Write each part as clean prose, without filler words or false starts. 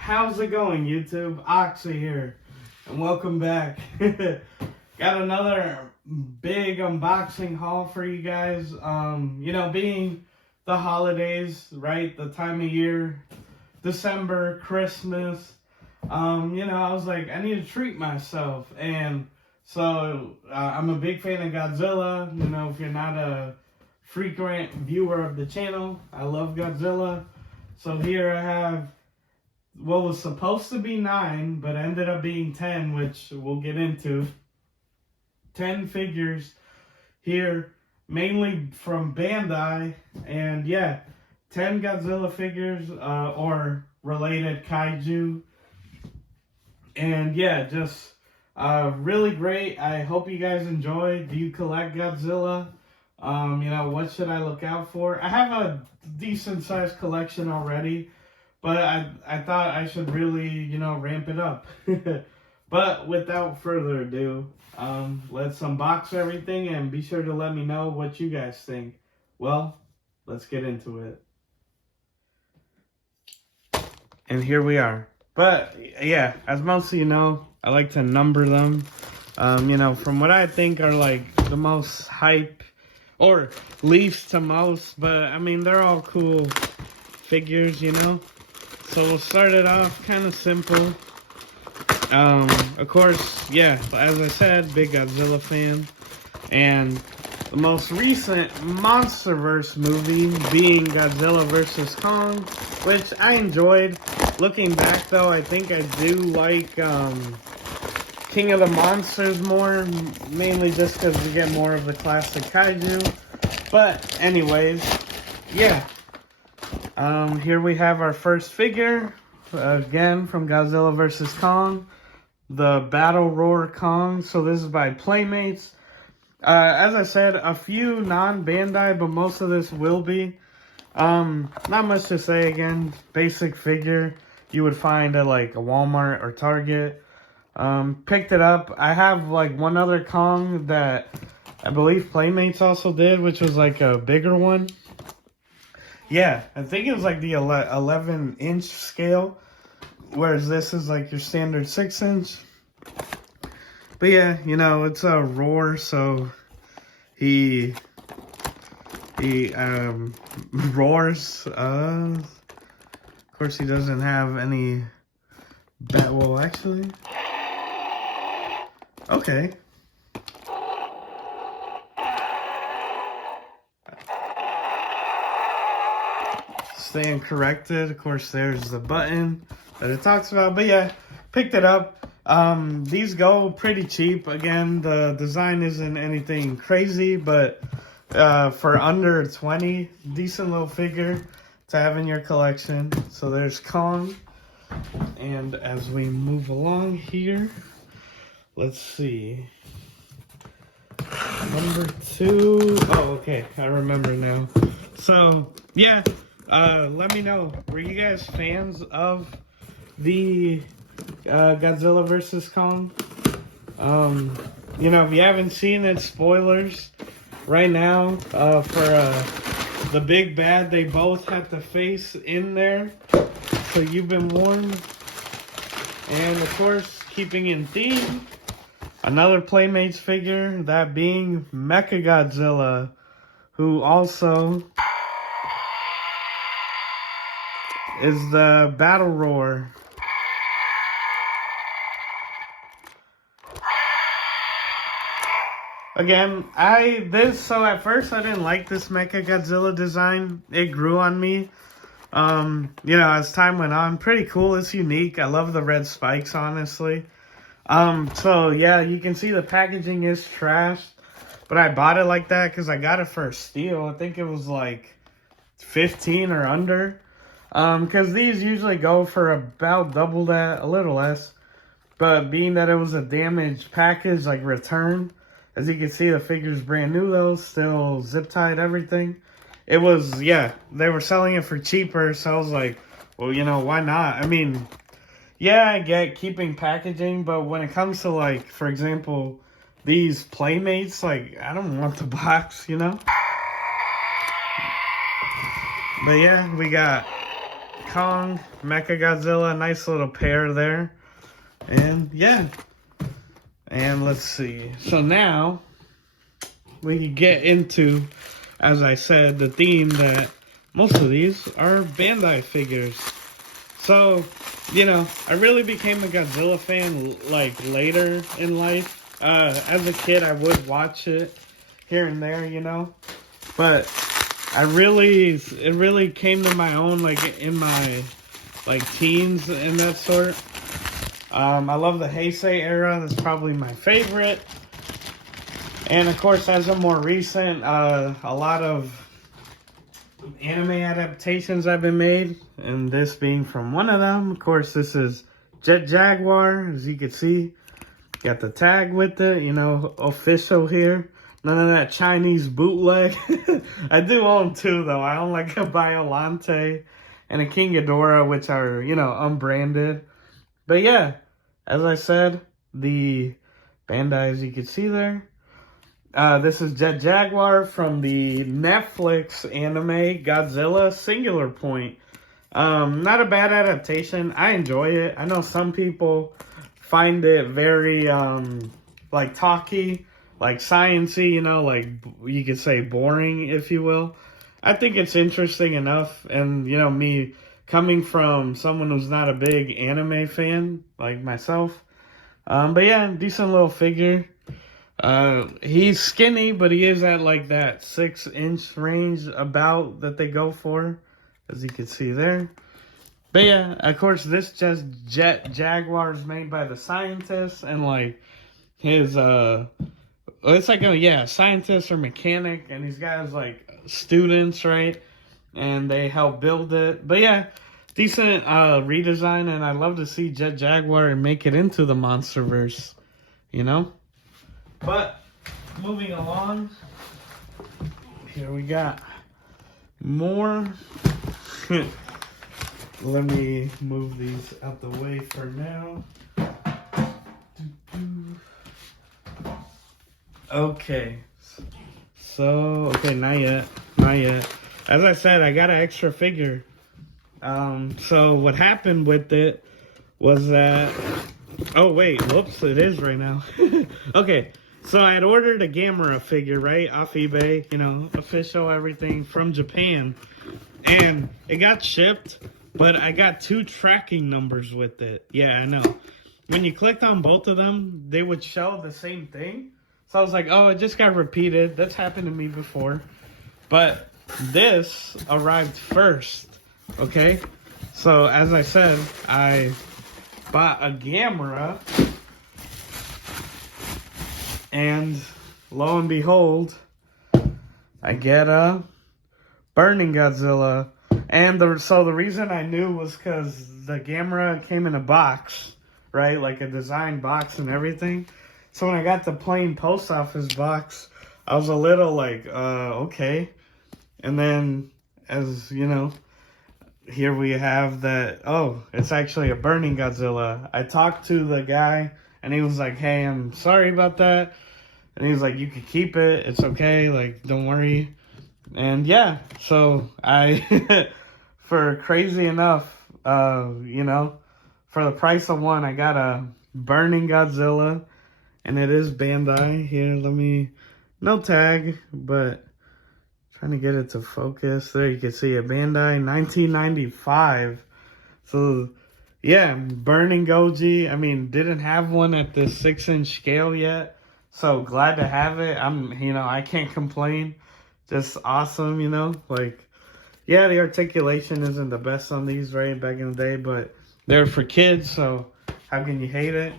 How's it going, YouTube? Oxy here, and welcome back. Got another big unboxing haul for you guys. Being the holidays, right? The time of year, December, Christmas. I was like, I need to treat myself, and so I'm a big fan of Godzilla. You know, if you're not a frequent viewer of the channel, I love Godzilla. So here I have what was supposed to be 9, but ended up being 10, which we'll get into. 10 figures here, mainly from Bandai, and yeah, 10 Godzilla figures or related kaiju. And yeah, just really great. I hope you guys enjoy. Do you collect Godzilla? What should I look out for? I have a decent sized collection already, but I thought I should really, ramp it up. But without further ado, let's unbox everything and be sure to let me know what you guys think. Well, let's get into it. And here we are. But yeah, as most of you know, I like to number them. From what I think are like the most hype, or least to most, but I mean, they're all cool figures, So we'll start it off kind of simple. Of course, yeah, as I said, big Godzilla fan. And the most recent Monsterverse movie being Godzilla vs. Kong, which I enjoyed. Looking back though, I think I do like King of the Monsters more, mainly just because you get more of the classic kaiju. But anyways, yeah. Here we have our first figure, again from Godzilla vs. Kong, the Battle Roar Kong. So this is by Playmates. As I said, a few non-Bandai, but most of this will be. Not much to say again. Basic figure you would find at like a Walmart or Target. Picked it up. I have like one other Kong that I believe Playmates also did, which was like a bigger one. Yeah, I think it was like the 11-inch scale, whereas this is like your standard 6-inch. But yeah, it's a roar, so he roars. Of course, he doesn't have any. Well, actually, okay. Staying corrected. Of course, there's the button that it talks about. But yeah, picked it up. These go pretty cheap. Again, the design isn't anything crazy, but for under 20, decent little figure to have in your collection. So there's Kong. And as we move along here, let's see. Number 2. Oh, okay. I remember now. So, yeah. Let me know, were you guys fans of the Godzilla vs. Kong? If you haven't seen it, spoilers. Right now, for the big bad, they both had to face in there. So you've been warned. And of course, keeping in theme, another Playmates figure, that being Mechagodzilla, who also is the Battle Roar. Again, so at first I didn't like this Mechagodzilla design. It grew on me. As time went on, pretty cool. It's unique. I love the red spikes, honestly. So yeah, you can see the packaging is trashed, but I bought it like that because I got it for a steal. I think it was like 15 or under. Because these usually go for about double that, a little less. But being that it was a damaged package, like return, as you can see, the figure's brand new though, still zip tied, everything. It was, yeah, they were selling it for cheaper, so I was like, well, why not? I mean, yeah, I get keeping packaging, but when it comes to, like, for example, these Playmates, like, I don't want the box, But yeah, we got Kong, Mechagodzilla, nice little pair there. And yeah. And let's see. So now we can get into, as I said, the theme that most of these are Bandai figures. So, you know, I really became a Godzilla fan like later in life. As a kid, I would watch it here and there, you know. But it really came to my own like in my like teens and that sort. I love the Heisei era. That's probably my favorite. And of course, as a more recent, a lot of anime adaptations have been made, and this being from one of them. Of course, this is Jet Jaguar, as you can see. Got the tag with it, you know, official here. None of that Chinese bootleg. I do own two, though. I own like a Biolante and a King Ghidorah, which are, you know, unbranded. But yeah, as I said, the Bandai, as you can see there. This is Jet Jaguar from the Netflix anime Godzilla Singular Point. Not a bad adaptation. I enjoy it. I know some people find it very, like, talky, like, sciencey, you know, like, you could say boring, if you will. I think it's interesting enough, and, you know, me coming from someone who's not a big anime fan, like myself. But yeah, decent little figure. He's skinny, but he is at like that 6-inch range about that they go for, as you can see there. But yeah, of course, this just Jet Jaguar is made by the scientists, and like his it's like a scientist or mechanic, and he's got his like students, right? And they help build it. But yeah, decent redesign, and I'd love to see Jet Jaguar and make it into the Monsterverse, you know? But moving along, here we got more. Let me move these out the way for now. Okay. So, okay, not yet. As I said, I got an extra figure. So what happened with it was that, oh wait, whoops, it is right now. Okay, so I had ordered a Gamera figure, right, off eBay, you know, official everything from Japan. And it got shipped, but I got 2 tracking numbers with it. Yeah, I know. When you clicked on both of them, they would show the same thing. So I was like, oh, it just got repeated. That's happened to me before. But this arrived first, okay? So as I said, I bought a Gamera. And lo and behold, I get a Burning Godzilla. And the reason I knew was because the Gamera came in a box, right? Like a designed box and everything. So when I got the plain post office box, I was a little like, okay. And then, as you know, here we have that, oh, it's actually a Burning Godzilla. I talked to the guy, and he was like, hey, I'm sorry about that. And he was like, you can keep it. It's okay. Like, don't worry. And yeah, so I, for crazy enough, you know, for the price of one, I got a Burning Godzilla, and it is Bandai. Here, let me, no tag, but trying to get it to focus. There you can see a Bandai 1995. So yeah, Burning Goji. I mean, didn't have one at the 6-inch scale yet. So glad to have it. You know, I can't complain. Just awesome, you know, like, yeah, the articulation isn't the best on these, right, back in the day, but they're for kids, so how can you hate it?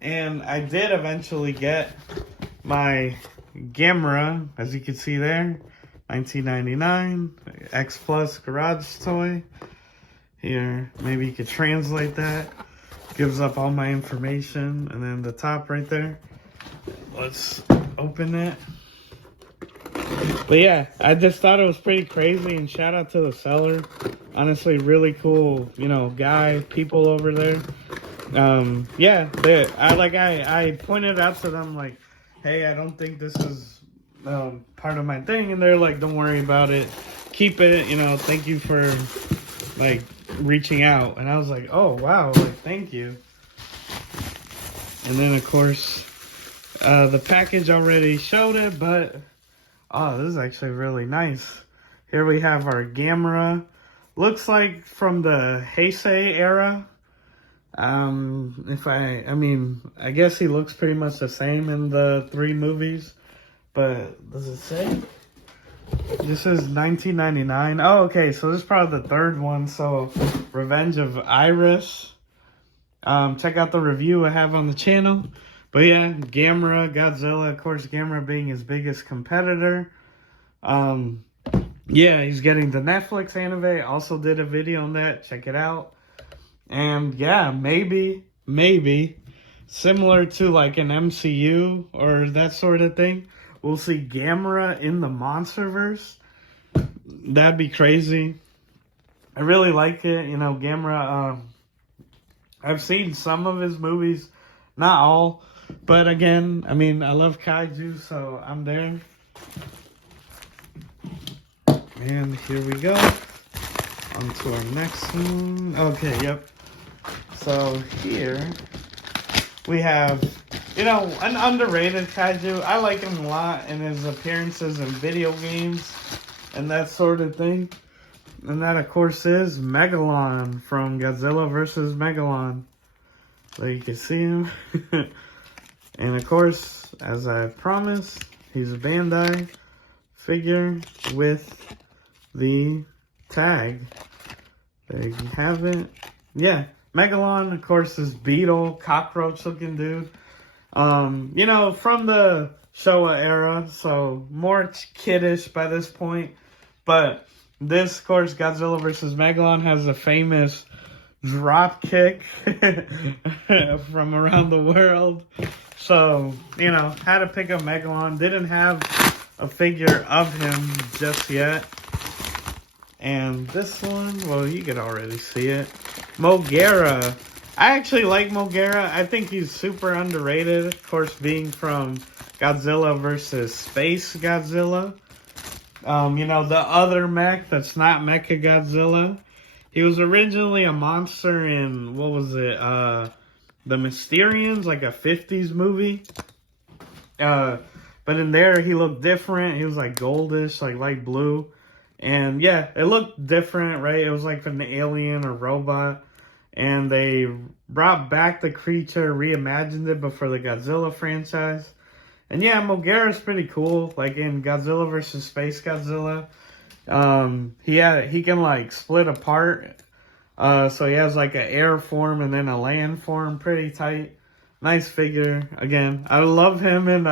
And I did eventually get my Gamera, as you can see there, 1999, X Plus garage toy. Here, maybe you could translate that. Gives up all my information, and then the top right there. Let's open it. But yeah, I just thought it was pretty crazy, and shout out to the seller. Honestly, really cool, you know, people over there. Yeah, I pointed out to them like, hey, I don't think this is part of my thing, and they're like, don't worry about it, keep it, you know, thank you for like reaching out, and I was like, oh wow, like thank you. And then of course the package already showed it, but oh, this is actually really nice. Here we have our Gamera. Looks like from the Heisei era. I mean, I guess he looks pretty much the same in the 3 movies. But does it say? This is 1999. Oh, okay. So this is probably the 3rd one. So Revenge of Iris. Check out the review I have on the channel. But yeah, Gamera, Godzilla. Of course, Gamera being his biggest competitor. Yeah, he's getting the Netflix anime. Also did a video on that. Check it out. And yeah, maybe, similar to like an MCU or that sort of thing, we'll see Gamera in the Monsterverse. That'd be crazy. I really like it. You know, Gamera, I've seen some of his movies, not all. But again, I mean, I love Kaiju, so I'm there. And here we go. On to our next one. Okay, yep. So here we have, you know, an underrated Kaiju. I like him a lot in his appearances in video games and that sort of thing. And that, of course, is Megalon from Godzilla vs. Megalon. So you can see him. And, of course, as I promised, he's a Bandai figure with the tag. There you have it. Yeah, Megalon, of course, is beetle, cockroach-looking dude. You know, from the Showa era, so more kiddish by this point. But this, of course, Godzilla vs. Megalon has a famous drop kick from around the world. So, you know, had to pick up Megalon. Didn't have a figure of him just yet. And this one, well, you could already see it. Moguera. I actually like Moguera. I think he's super underrated. Of course, being from Godzilla versus Space Godzilla. You know, the other mech that's not Mecha Godzilla. He was originally a monster in, what was it? The Mysterians, like a 50s movie. But in there, he looked different. He was like goldish, like light blue. And yeah, it looked different, right? It was like an alien or robot. And they brought back the creature, reimagined it, but for the Godzilla franchise. And yeah, Moguera's pretty cool. Like in Godzilla vs. Space Godzilla. He can like split apart. So he has like an air form and then a land form. Pretty tight. Nice figure. Again, I love him in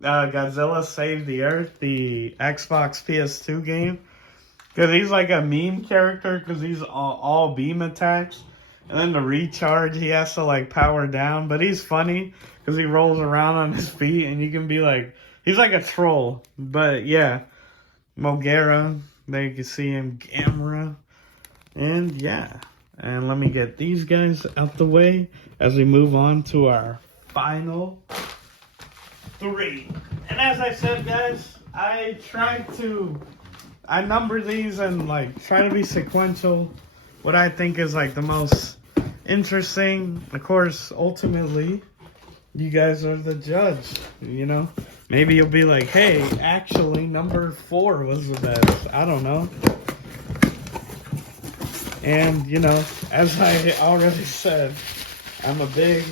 Godzilla Save the Earth, the Xbox PS2 game. Because he's like a meme character because he's all beam attacks. And then to recharge, he has to like power down. But he's funny because he rolls around on his feet and you can be like, he's like a troll. But yeah, Moguera, there you can see him, Gamera. And yeah, and let me get these guys out the way as we move on to our final 3. And as I said, guys, I number these and like try to be sequential. What I think is like the most interesting. Of course, ultimately, you guys are the judge, you know? Maybe you'll be like, hey, actually, number 4 was the best. I don't know. And, you know, as I already said, I'm a big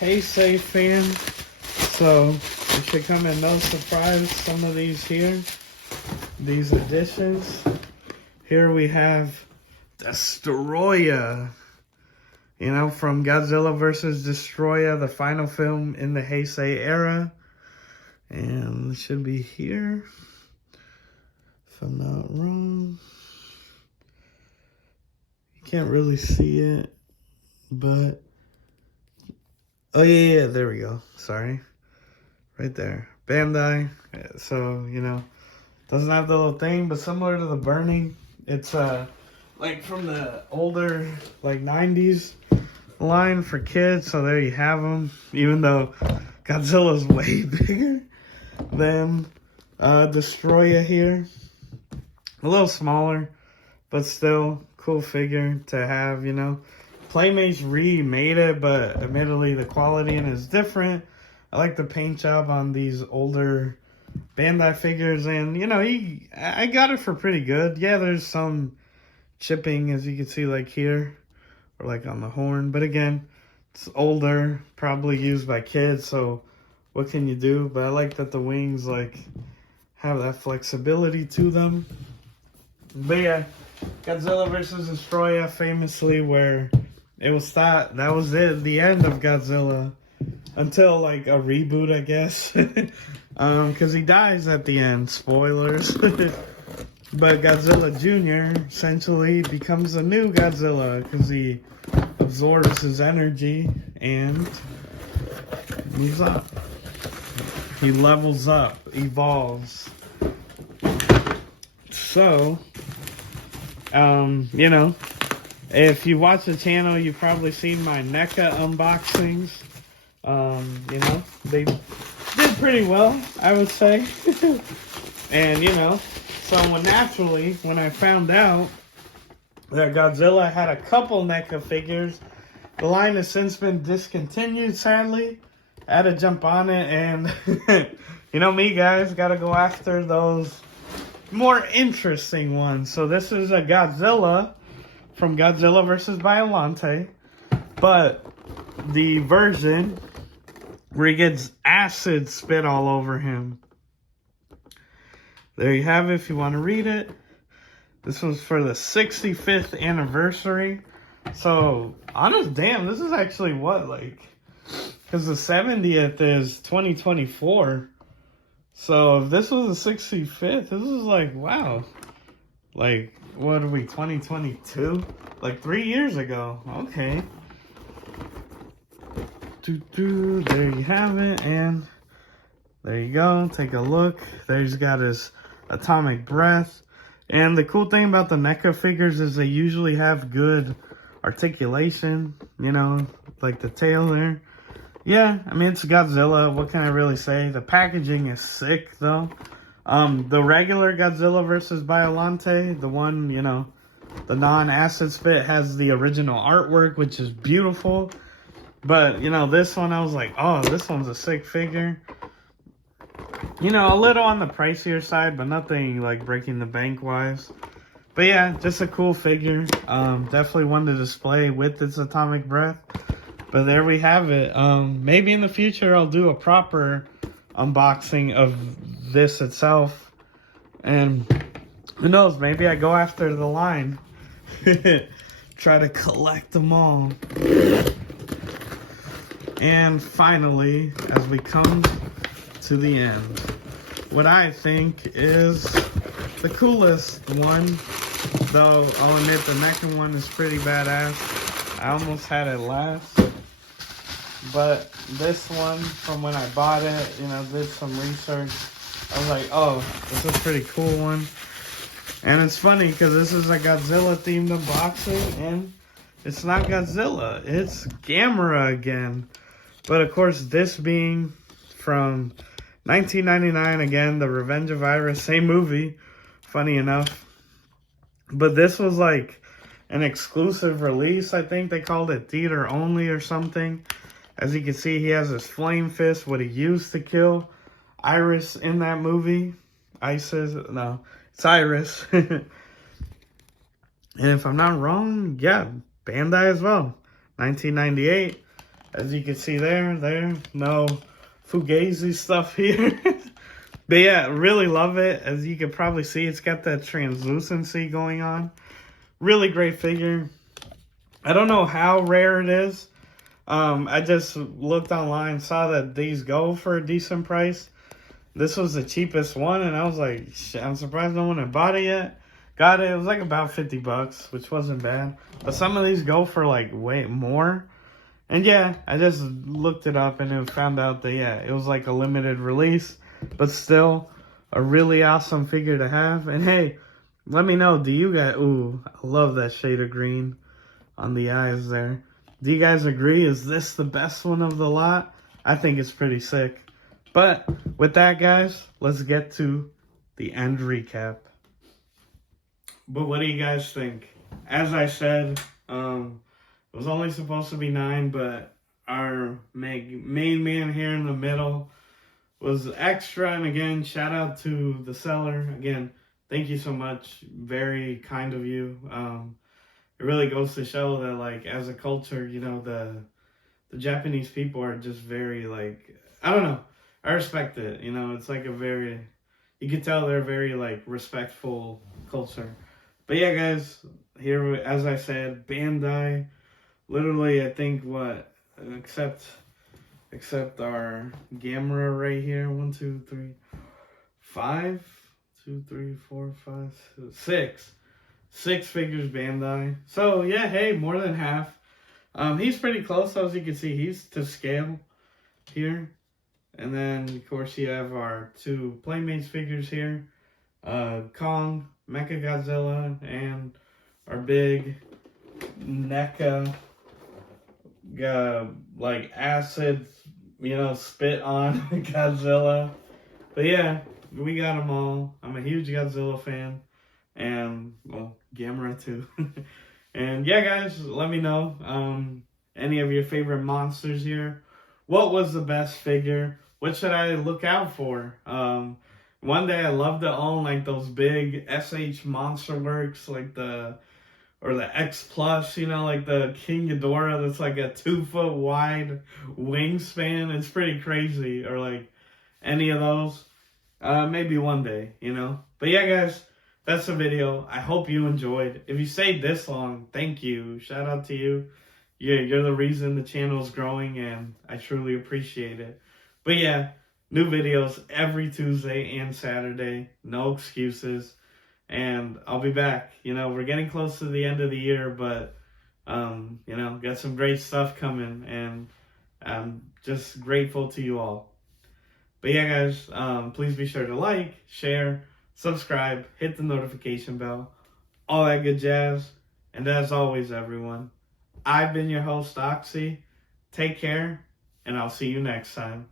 Heisei fan. So, it should come as no surprise, some of these here. These editions. Here we have Destroya. You know, from Godzilla vs. Destroya, the final film in the Heisei era. And it should be here, if I'm not wrong. You can't really see it, but... Oh, yeah, there we go. Sorry. Right there. Bandai. So, you know, doesn't have the little thing, but similar to the Burning. It's, like, from the older, like, 90s line for kids. So there you have them. Even though Godzilla's way bigger than Destroya here. A little smaller. but still, cool figure to have, you know. Playmates remade it, but admittedly the quality in it is different. I like the paint job on these older Bandai figures, and, you know, I got it for pretty good. Yeah, there's some chipping, as you can see, like here, or like on the horn, but again, it's older, probably used by kids, so what can you do? But I like that the wings, like, have that flexibility to them. But yeah, Godzilla vs. Destroya, famously, where it was thought that was it, the end of Godzilla, until like a reboot, I guess. Because he dies at the end, spoilers. But Godzilla Jr. essentially becomes a new Godzilla because he absorbs his energy and moves up. He levels up, evolves. So, you know, if you watch the channel, you've probably seen my Neca unboxings. You know, they did pretty well, I would say. And, you know, so naturally, when I found out that Godzilla had a couple Neca figures, the line has since been discontinued, sadly. I had to jump on it, and you know me, guys, gotta go after those more interesting ones. So this is a Godzilla from Godzilla vs. Biollante, but the version where he gets acid spit all over him. There you have it if you want to read it. This was for the 65th anniversary. So, honest, damn, this is actually what, like, because the 70th is 2024. So, if this was the 65th, this is like, wow. Like, what are we, 2022? Like 3 years ago. Okay. There you have it, and there you go. Take a look. There he's got his atomic breath. And the cool thing about the NECA figures is they usually have good articulation, you know, like the tail there. Yeah, I mean, it's Godzilla. What can I really say? The packaging is sick, though. The regular Godzilla vs. Biollante, the one, you know, the non-acid spit, has the original artwork, which is beautiful. But, you know, this one, I was like, oh, this one's a sick figure. You know, a little on the pricier side, but nothing like breaking the bank wise. But yeah, just a cool figure. Definitely one to display with its atomic breath. But there we have it. Maybe in the future I'll do a proper unboxing of this itself. And who knows, maybe I go after the line. Try to collect them all. And finally, as we come to the end, what I think is the coolest one, though I'll admit the Neca one is pretty badass. I almost had it last, but this one, from when I bought it, you know, did some research, I was like, oh, this is a pretty cool one. And it's funny because this is a Godzilla themed unboxing, and it's not Godzilla, it's Gamera again. But of course, this being from 1999, again, The Revenge of Iris, same movie, funny enough. But this was like an exclusive release, I think they called it theater only or something. As you can see, he has his flame fist, what he used to kill Iris in that movie. Isis, no, it's Iris. And if I'm not wrong, yeah, Bandai as well, 1998. As you can see there, no Fugazi stuff here. But yeah, really love it. As you can probably see, it's got that translucency going on. Really great figure. I don't know how rare it is. I just looked online, saw that these go for a decent price. This was the cheapest one, and I was like, shit, I'm surprised no one had bought it yet. Got it. It was like about 50 bucks, which wasn't bad. But some of these go for like way more. And yeah, I just looked it up and found out that, yeah, it was like a limited release, but still a really awesome figure to have. And hey, let me know, do you guys, ooh, I love that shade of green on the eyes there. Do you guys agree? Is this the best one of the lot? I think it's pretty sick. But with that, guys, let's get to the end recap. But what do you guys think? As I said, it was only supposed to be 9, but our main man here in the middle was extra. And again, shout out to the seller. Again, thank you so much. Very kind of you. It really goes to show that, like, as a culture, you know, the Japanese people are just very, like, I don't know. I respect it. You know, it's like a very, you can tell they're very, like, respectful culture. But yeah, guys, here, as I said, Bandai, literally, I think, what, except our Gamera right here, 1, 2, 3, 5, 2, 3, 4, 5, 6. 6 figures Bandai. So, yeah, hey, more than half. He's pretty close, as you can see. He's to scale here. And then, of course, you have our 2 Playmates figures here. Kong, Mecha Godzilla, and our big Neca, like acid, you know, spit on Godzilla. But yeah, we got them all. I'm a huge Godzilla fan. And, well, Gamera too. And yeah, guys, let me know any of your favorite monsters here. What was the best figure? What should I look out for? One day I love to own like those big SH Monsterworks, like the X Plus, you know, like the King Ghidorah that's like a 2-foot wide wingspan. It's pretty crazy. Or like any of those. Maybe one day, you know. But yeah, guys, that's the video. I hope you enjoyed. If you stayed this long, thank you. Shout out to you. You're the reason the channel is growing, and I truly appreciate it. But yeah, new videos every Tuesday and Saturday. No excuses. And I'll be back. You know, we're getting close to the end of the year, but, you know, got some great stuff coming, and I'm just grateful to you all. But yeah, guys, please be sure to like, share, subscribe, hit the notification bell, all that good jazz. And as always, everyone, I've been your host, Oxy. Take care, and I'll see you next time.